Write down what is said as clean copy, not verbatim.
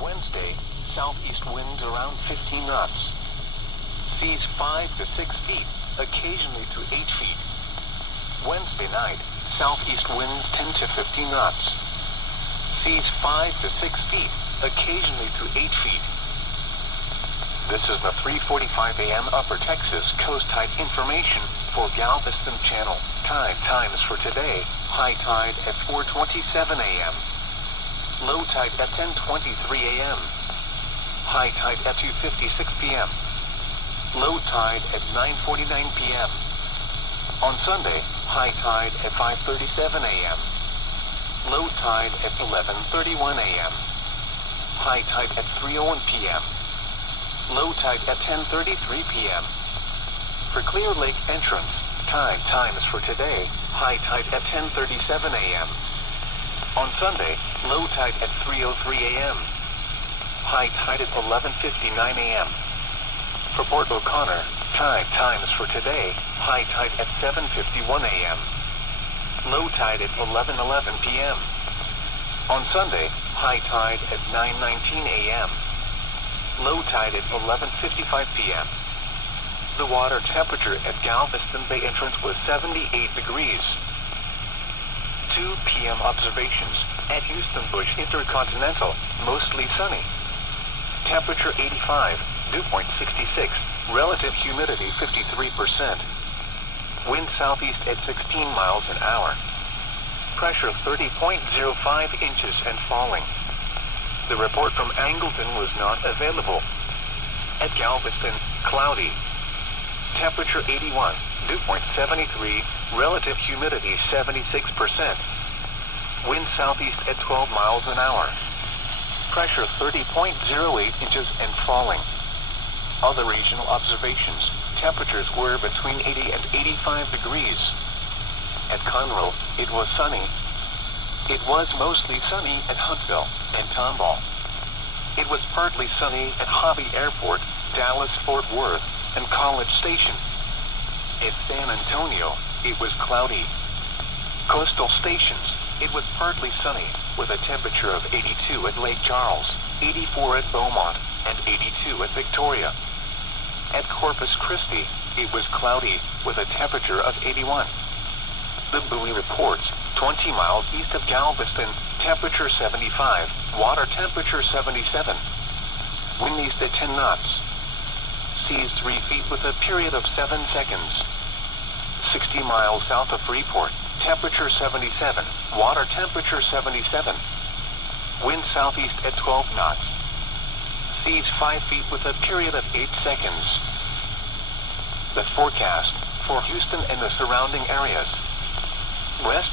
Wednesday, southeast winds around 15 knots. Seas 5 to 6 feet, occasionally to 8 feet. Wednesday night, southeast winds 10 to 15 knots. Seas 5 to 6 feet, occasionally to 8 feet. This is the 3:45 a.m. Upper Texas Coast Tide information for Galveston Channel. Tide times for today: high tide at 4:27 a.m. Low tide at 10:23 a.m. High tide at 2:56 p.m. Low tide at 9:49 p.m. On Sunday, high tide at 5:37 a.m. Low tide at 11:31 a.m. High tide at 3:01 p.m. Low tide at 10:33 p.m. For Clear Lake entrance, tide times for today: high tide at 10:37 a.m. On Sunday, low tide at 3:03 a.m. High tide at 11:59 a.m. For Port O'Connor, tide times for today: high tide at 7:51 a.m. Low tide at 11:11 p.m. On Sunday, high tide at 9:19 a.m. Low tide at 11:55 p.m. The water temperature at Galveston Bay entrance was 78 degrees. 2 p.m. observations at Houston Bush Intercontinental, mostly sunny. Temperature 85, dew point 66, relative humidity 53%. Wind southeast at 16 miles an hour. Pressure 30.05 inches and falling. The report from Angleton was not available. At Galveston, cloudy. Temperature 81, dew point 73, relative humidity 76%. Wind southeast at 12 miles an hour. Pressure 30.08 inches and falling. Other regional observations, temperatures were between 80 and 85 degrees. At Conroe, it was sunny. It was mostly sunny at Huntsville and Tomball. It was partly sunny at Hobby Airport, Dallas-Fort Worth, and College Station. At San Antonio, it was cloudy. Coastal stations, it was partly sunny, with a temperature of 82 at Lake Charles, 84 at Beaumont, and 82 at Victoria. At Corpus Christi, it was cloudy, with a temperature of 81. The buoy reports, 20 miles east of Galveston, temperature 75, water temperature 77. Wind east at 10 knots. Seas 3 feet with a period of 7 seconds. 60 miles south of Freeport, temperature 77, water temperature 77. Wind southeast at 12 knots. Seas 5 feet with a period of 8 seconds. The forecast for Houston and the surrounding areas. West